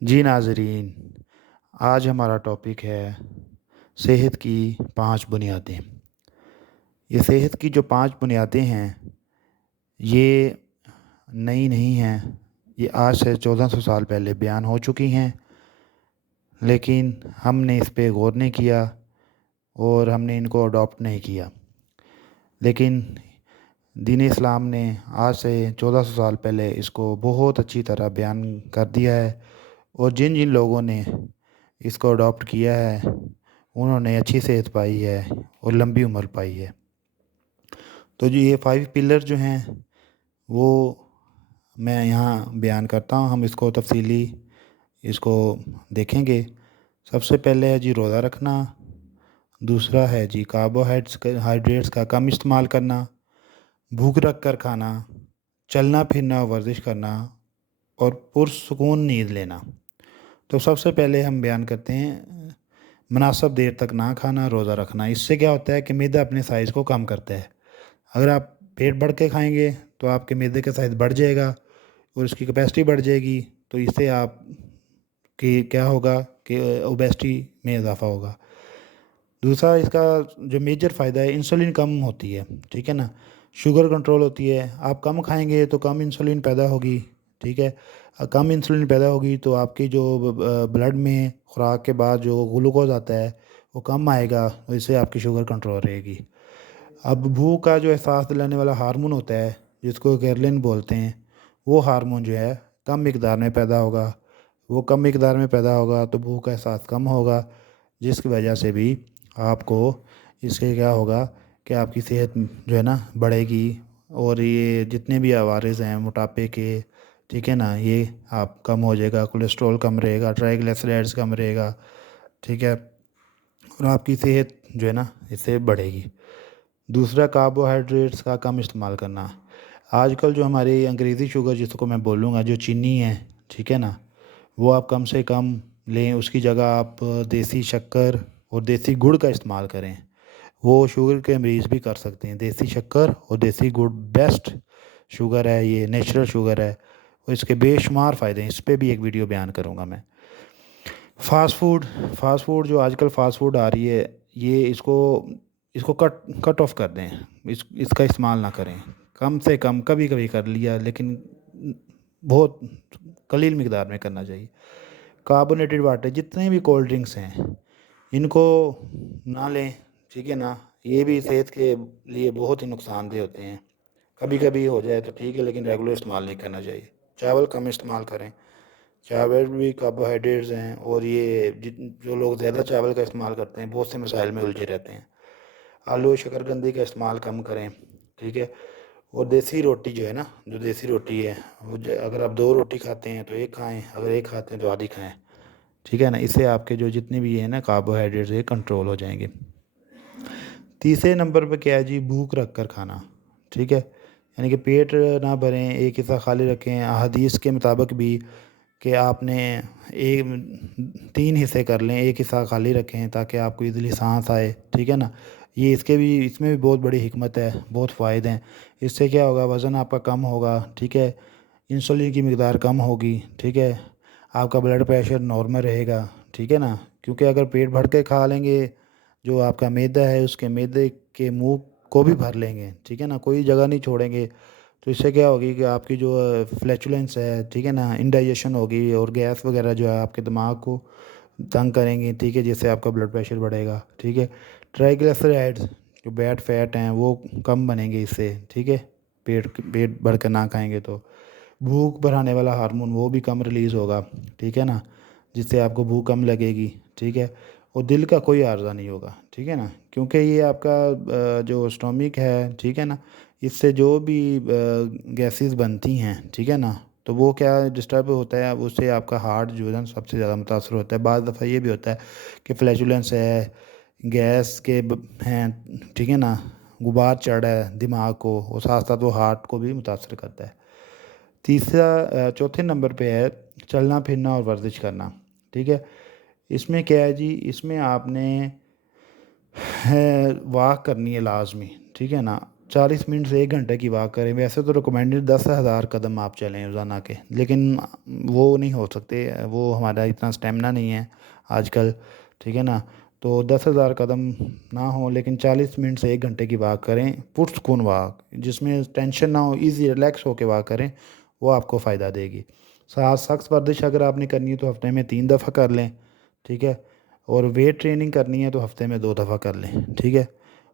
جی ناظرین، آج ہمارا ٹاپک ہے صحت کی 5 بنیادیں۔ یہ صحت کی جو 5 بنیادیں ہیں یہ نئی نہیں ہیں، یہ آج سے 1400 سال پہلے بیان ہو چکی ہیں، لیکن ہم نے اس پہ غور نہیں کیا اور ہم نے ان کو اڈاپٹ نہیں کیا۔ لیکن دین اسلام نے آج سے 1400 سال پہلے اس کو بہت اچھی طرح بیان کر دیا ہے، اور جن جن لوگوں نے اس کو اڈاپٹ کیا ہے انہوں نے اچھی صحت پائی ہے اور لمبی عمر پائی ہے۔ تو جو یہ 5 پلر جو ہیں وہ میں یہاں بیان کرتا ہوں، ہم اس کو تفصیلی اس کو دیکھیں گے۔ سب سے پہلے ہے جی روزہ رکھنا، دوسرا ہے جی کاربوہائیڈریٹس کا کم استعمال کرنا، بھوک رکھ کر کھانا، چلنا پھرنا ورزش کرنا، اور پرسکون نیند لینا۔ تو سب سے پہلے ہم بیان کرتے ہیں مناسب دیر تک نہ کھانا، روزہ رکھنا۔ اس سے کیا ہوتا ہے کہ معدہ اپنے سائز کو کم کرتا ہے۔ اگر آپ پیٹ بھر کے کھائیں گے تو آپ کے معدے کا سائز بڑھ جائے گا اور اس کی کیپیسٹی بڑھ جائے گی، تو اس سے آپ کی کیا ہوگا کہ اوبیسٹی میں اضافہ ہوگا۔ دوسرا اس کا جو میجر فائدہ ہے، انسولین کم ہوتی ہے، ٹھیک ہے نا، شوگر کنٹرول ہوتی ہے۔ آپ کم کھائیں گے تو کم انسولین پیدا ہوگی، ٹھیک ہے۔ کم انسولین پیدا ہوگی تو آپ کی جو بلڈ میں خوراک کے بعد جو گلوکوز آتا ہے وہ کم آئے گا، اس سے آپ کی شوگر کنٹرول رہے گی۔ اب بھوک کا جو احساس دلانے والا ہارمون ہوتا ہے جس کو گیرلن بولتے ہیں، وہ ہارمون جو ہے کم مقدار میں پیدا ہوگا۔ وہ کم مقدار میں پیدا ہوگا تو بھوک کا احساس کم ہوگا، جس کی وجہ سے بھی آپ کو اس سے کیا ہوگا کہ آپ کی صحت جو ہے نا بڑھے گی، اور یہ جتنے بھی عوارض ہیں موٹاپے کے، ٹھیک ہے نا، یہ آپ کم ہو جائے گا، کولیسٹرول کم رہے گا، ٹرائیگلیسرائڈز کم رہے گا، ٹھیک ہے، اور آپ کی صحت جو ہے نا اس سے بڑھے گی۔ دوسرا کاربوہائیڈریٹس کا کم استعمال کرنا۔ آج کل جو ہماری انگریزی شوگر جس کو میں بولوں گا، جو چینی ہے، ٹھیک ہے نا، وہ آپ کم سے کم لیں، اس کی جگہ آپ دیسی شکر اور دیسی گڑ کا استعمال کریں۔ وہ شوگر کے مریض بھی کر سکتے ہیں۔ دیسی شکر اور دیسی گڑ بیسٹ شوگر ہے، یہ نیچرل شوگر ہے، اور اس کے بے شمار فائدے ہیں، اس پہ بھی ایک ویڈیو بیان کروں گا میں۔ فاسٹ فوڈ جو آج کل فاسٹ فوڈ آ رہی ہے، یہ اس کو کٹ آف کر دیں، اس کا استعمال نہ کریں۔ کم سے کم کبھی کبھی کر لیا، لیکن بہت قلیل مقدار میں کرنا چاہیے۔ کاربونیٹڈ واٹر، جتنے بھی کولڈ ڈرنکس ہیں ان کو نہ لیں، ٹھیک ہے نا، یہ بھی صحت کے لیے بہت ہی نقصان دہ ہوتے ہیں۔ کبھی کبھی ہو جائے تو ٹھیک ہے، لیکن ریگولر استعمال نہیں کرنا چاہیے۔ چاول کم استعمال کریں، چاول بھی کاربوہائیڈریٹس ہیں، اور یہ جو لوگ زیادہ چاول کا استعمال کرتے ہیں بہت سے مسائل میں الجھے رہتے ہیں۔ آلو شکرکندی کا استعمال کم کریں، ٹھیک ہے، اور دیسی روٹی جو ہے نا، جو دیسی روٹی ہے وہ اگر آپ 2 روٹی کھاتے ہیں تو ایک کھائیں، اگر ایک کھاتے ہیں تو آدھی کھائیں، ٹھیک ہے نا، اس سے آپ کے جو جتنے بھی ہیں نا کاربوہائیڈریٹس یہ کنٹرول ہو جائیں گے۔ تیسرے نمبر پہ کیا ہے جی، بھوک رکھ کر کھانا، ٹھیک ہے، یعنی کہ پیٹ نہ بھریں، ایک حصہ خالی رکھیں۔ احادیث کے مطابق بھی کہ آپ نے ایک 3 حصے کر لیں، ایک حصہ خالی رکھیں تاکہ آپ کو ایزیلی سانس آئے، ٹھیک ہے نا۔ یہ اس میں بھی بہت بڑی حکمت ہے، بہت فوائد ہیں۔ اس سے کیا ہوگا، وزن آپ کا کم ہوگا، ٹھیک ہے، انسولین کی مقدار کم ہوگی، ٹھیک ہے، آپ کا بلڈ پریشر نارمل رہے گا، ٹھیک ہے نا، کیونکہ اگر پیٹ بھر کے کھا لیں گے، جو آپ کا معدہ ہے اس کے معدے کے منہ کو بھی بھر لیں گے، ٹھیک ہے نا، کوئی جگہ نہیں چھوڑیں گے، تو اس سے کیا ہوگی کہ آپ کی جو فلیچولنس ہے، ٹھیک ہے نا، انڈائجیشن ہوگی، اور گیس وغیرہ جو ہے آپ کے دماغ کو تنگ کریں گی، ٹھیک ہے، جس سے آپ کا بلڈ پریشر بڑھے گا، ٹھیک ہے۔ ٹرائیگلیسرائڈز جو بیڈ فیٹ ہیں وہ کم بنیں گے اس سے، ٹھیک ہے، پیٹ بھر کر نہ کھائیں گے تو۔ بھوک بڑھانے والا ہارمون وہ بھی کم ریلیز ہوگا، ٹھیک ہے نا، جس سے آپ کو بھوک کم لگے گی، ٹھیک ہے، اور دل کا کوئی عارضہ نہیں ہوگا، ٹھیک ہے نا، کیونکہ یہ آپ کا جو اسٹومک ہے، ٹھیک ہے نا، اس سے جو بھی گیسز بنتی ہیں، ٹھیک ہے نا، تو وہ کیا ڈسٹرب ہوتا ہے، اس سے آپ کا ہارٹ جو ہے نا سب سے زیادہ متاثر ہوتا ہے۔ بعض دفعہ یہ بھی ہوتا ہے کہ فلیچولنس ہے، گیس کے ہیں، ٹھیک ہے نا، غبار چڑھ رہا ہے دماغ کو، اور ساتھ ساتھ وہ ہارٹ کو بھی متاثر کرتا ہے۔ چوتھے نمبر پہ ہے چلنا پھرنا اور ورزش کرنا، ٹھیک ہے۔ اس میں کیا ہے جی، اس میں آپ نے واک کرنی ہے لازمی، ٹھیک ہے نا۔ 40 منٹ سے 1 گھنٹے کی واک کریں. ویسے تو ریکمینڈڈ 10,000 قدم آپ چلیں روزانہ کے، لیکن وہ نہیں ہو سکتے، وہ ہمارا اتنا اسٹیمنا نہیں ہے آج کل، ٹھیک ہے نا. تو 10,000 قدم نہ ہوں، لیکن 40 منٹ سے 1 گھنٹے کی واک کریں، پرسکون واک جس میں ٹینشن نہ ہو، ایزی ریلیکس ہو کے واک کریں، وہ آپ کو فائدہ دے گی. سخت ورزش اگر آپ نے کرنی ہے تو ہفتے میں 3 دفعہ کر لیں، ٹھیک ہے. اور ویٹ ٹریننگ کرنی ہے تو ہفتے میں 2 دفعہ کر لیں، ٹھیک ہے.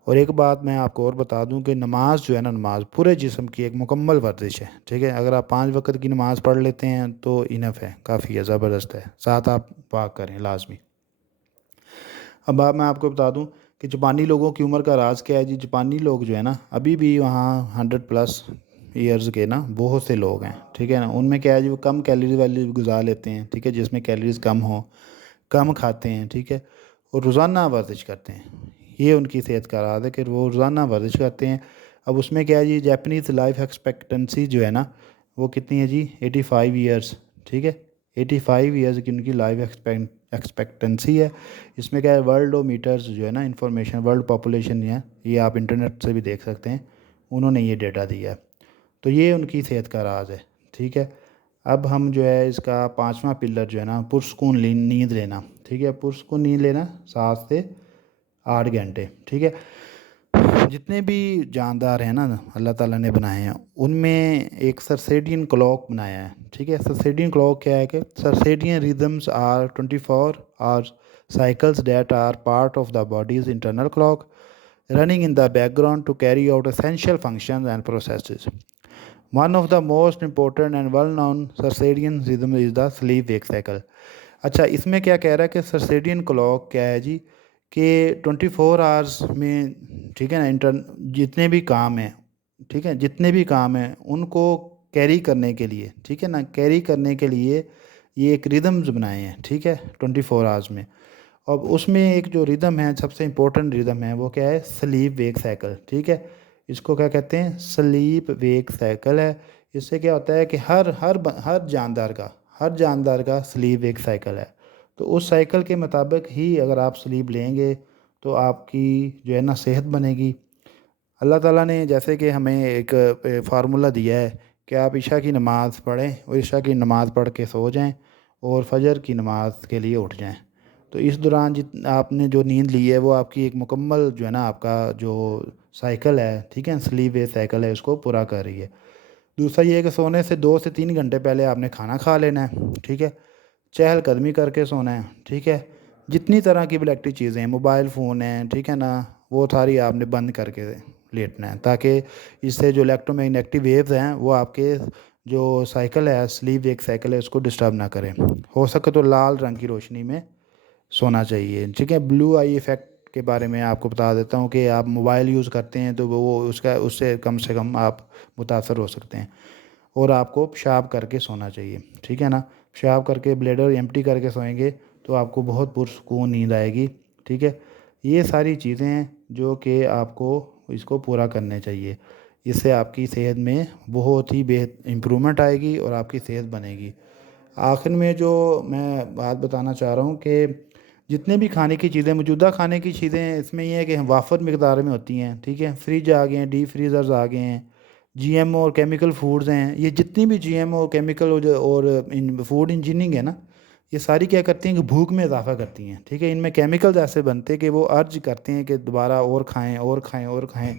اور ایک بات میں آپ کو اور بتا دوں کہ نماز جو ہے نا، نماز پورے جسم کی ایک مکمل ورزش ہے، ٹھیک ہے. اگر آپ 5 وقت کی نماز پڑھ لیتے ہیں تو انف ہے، کافی ہے، زبردست ہے. ساتھ آپ واک کریں لازمی. اب میں آپ کو بتا دوں کہ جاپانی لوگوں کی عمر کا راز کیا ہے جی. جاپانی لوگ جو ہے نا، ابھی بھی وہاں 100+ ایئرز کے نا بہت سے لوگ ہیں، ٹھیک ہے نا. ان میں کیا ہے جی، وہ کم کیلری والی غذا لیتے ہیں، ٹھیک ہے، جس میں کیلریز کم ہوں، کم کھاتے ہیں، ٹھیک ہے. اور روزانہ ورزش کرتے ہیں. یہ ان کی صحت کا راز ہے کہ وہ روزانہ ورزش کرتے ہیں. اب اس میں کیا ہے جی، جاپنیز لائف ایکسپیکٹنسی جو ہے نا، وہ کتنی ہے جی، 85 ایئرس، ٹھیک ہے. 85 ایئرس کی ان کی لائف ایکسپیکٹنسی ہے. اس میں کیا ہے، ورلڈ میٹرز جو ہے نا، انفارمیشن ورلڈ پاپولیشن ہے، یہ آپ انٹرنیٹ سے بھی دیکھ سکتے ہیں، انہوں نے یہ ڈیٹا دیا ہے. تو یہ ان کی صحت کا راز ہے، ٹھیک ہے. اب ہم جو ہے اس کا 5واں پلر جو ہے نا، پرسکون نیند لینا، ٹھیک ہے. پرسکون نیند لینا 7 سے 8 گھنٹے، ٹھیک ہے. جتنے بھی جاندار ہیں نا اللہ تعالیٰ نے بنائے ہیں، ان میں ایک سرسیڈین کلاک بنایا ہے، ٹھیک ہے. سرسیڈین کلاک کیا ہے کہ circadian rhythms are 24 are cycles that are part of the body's internal clock running in the background to carry out essential functions and processes. One of the most important and well-known circadian rhythm is the sleep-wake cycle. اچھا، اس میں کیا کہہ رہا ہے کہ سرسیڈین clock کیا ہے جی، کہ 24 آورس میں، ٹھیک ہے نا، جتنے بھی کام ہیں، ٹھیک ہے، جتنے بھی کام ہیں ان کو کیری کرنے کے لیے، ٹھیک ہے نا، کیری کرنے کے لیے یہ ایک ریدمز بنائے ہیں، ٹھیک ہے، 24 آورس میں. اب اس میں ایک جو ریدم ہے، سب سے امپورٹنٹ ریدم ہے، وہ کیا ہے، سلیپ ویک سائیکل، ٹھیک ہے. اس کو کیا کہتے ہیں، سلیپ ویک سائیکل ہے. اس سے کیا ہوتا ہے کہ ہر جاندار کا سلیپ ویک سائیکل ہے. تو اس سائیکل کے مطابق ہی اگر آپ سلیپ لیں گے تو آپ کی جو ہے نا صحت بنے گی. اللہ تعالیٰ نے جیسے کہ ہمیں ایک فارمولہ دیا ہے کہ آپ عشاء کی نماز پڑھیں اور عشاء کی نماز پڑھ کے سو جائیں اور فجر کی نماز کے لیے اٹھ جائیں. تو اس دوران آپ نے جو نیند لی ہے وہ آپ کی ایک مکمل جو ہے نا آپ کا جو سائیکل ہے، ٹھیک ہے، سلیپ ویک سائیکل ہے، اس کو پورا کر رہی ہے. دوسرا یہ ہے کہ سونے سے 2 سے 3 گھنٹے پہلے آپ نے کھانا کھا لینا ہے، ٹھیک ہے. چہل قدمی کر کے سونا ہے، ٹھیک ہے. جتنی طرح کی بلیکٹی چیزیں ہیں، موبائل فون ہیں، ٹھیک ہے نا، وہ ساری آپ نے بند کر کے لیٹنا ہے، تاکہ اس سے جو الیکٹرو میگنیٹک ویوز ہیں وہ آپ کے جو سائیکل ہے، سلیپ ویک سائیکل ہے، اس کو ڈسٹرب نہ کریں. ہو سکے تو لال رنگ کی روشنی میں سونا چاہیے، ٹھیک ہے. بلو آئی ایفیکٹ کے بارے میں آپ کو بتا دیتا ہوں کہ آپ موبائل یوز کرتے ہیں تو وہ اس سے کم آپ متاثر ہو سکتے ہیں. اور آپ کو پیشاب کر کے سونا چاہیے، ٹھیک ہے نا. پیشاب کر کے بلیڈر ایمٹی کر کے سوئیں گے تو آپ کو بہت پرسکون نیند آئے گی، ٹھیک ہے. یہ ساری چیزیں ہیں جو کہ آپ کو اس کو پورا کرنے چاہیے. اس سے آپ کی صحت میں بہت ہی امپرومنٹ آئے گی اور آپ کی صحت بنے گی. آخر میں جو میں بات بتانا چاہ رہا ہوں کہ جتنے بھی کھانے کی چیزیں، موجودہ کھانے کی چیزیں ہیں، اس میں یہ ہے کہ وافر مقدار میں ہوتی ہیں، ٹھیک ہے. فریج آ گئے ہیں، ڈیپ فریزرز آ گئے ہیں، جی ایم او اور کیمیکل فوڈز ہیں. یہ جتنی بھی جی ایم او کیمیکل اور فوڈ انجینئرنگ ہے نا، یہ ساری کیا کرتی ہیں کہ بھوک میں اضافہ کرتی ہیں، ٹھیک ہے. ان میں کیمیکلز ایسے بنتے ہیں کہ وہ ارج کرتے ہیں کہ دوبارہ اور کھائیں اور کھائیں اور کھائیں.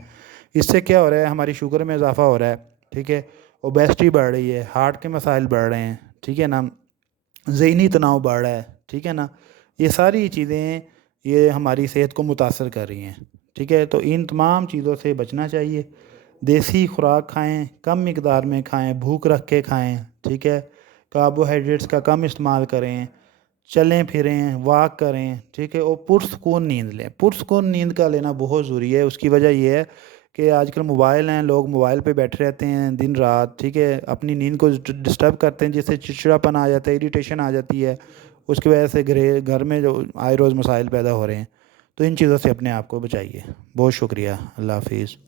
اس سے کیا ہو رہا ہے، ہماری شوگر میں اضافہ ہو رہا ہے، ٹھیک ہے. اوبیسٹی بڑھ رہی ہے، ہارٹ کے مسائل بڑھ رہے ہیں، ٹھیک ہے نا، ذہنی تناؤ بڑھ رہا ہے، ٹھیک ہے نا. یہ ساری چیزیں یہ ہماری صحت کو متاثر کر رہی ہیں، ٹھیک ہے. تو ان تمام چیزوں سے بچنا چاہیے. دیسی خوراک کھائیں، کم مقدار میں کھائیں، بھوک رکھ کے کھائیں، ٹھیک ہے. کاربوہائیڈریٹس کا کم استعمال کریں، چلیں پھریں، واک کریں، ٹھیک ہے. اور پرسکون نیند لیں. پرسکون نیند کا لینا بہت ضروری ہے. اس کی وجہ یہ ہے کہ آج کل موبائل ہیں، لوگ موبائل پہ بیٹھے رہتے ہیں دن رات، ٹھیک ہے، اپنی نیند کو ڈسٹرب کرتے ہیں، جس سے چڑچڑاپن آ جاتا ہے، اریٹیشن آ جاتی ہے. اس کی وجہ سے گھر میں جو آئے روز مسائل پیدا ہو رہے ہیں. تو ان چیزوں سے اپنے آپ کو بچائیے. بہت شکریہ. اللہ حافظ.